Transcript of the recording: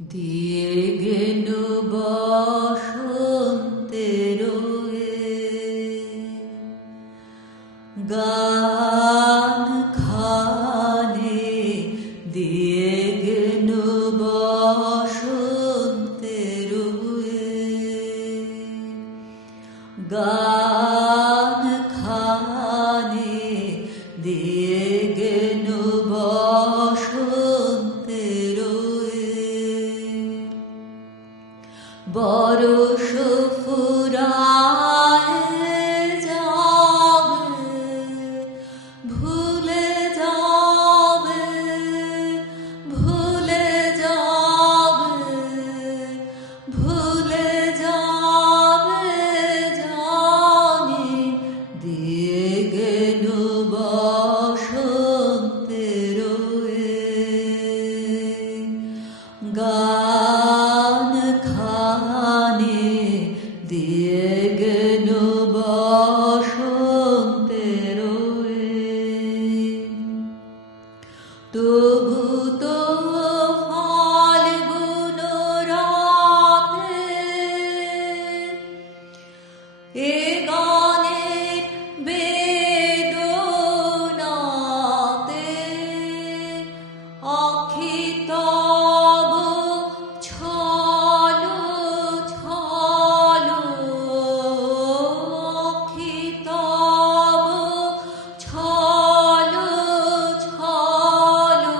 দিয়ে গেল বসন্তের গান খানে, দিয়ে গেল বসন্তের গান খানে, দিয়ে গেল বসন্তের বরষ ফুরায় যাবে, ভুলে যাবে, ভুলে যাবে, ভুলে যাবে জানি, দিয়ে গেল বসন্তের গান খানে, দিয়ে গেল বসন্তের তবু তো ফাল্গুন রাতে এ গানের বেদনাতে আখি তব ছলো ছলো, আখি তব ছলো ছলো,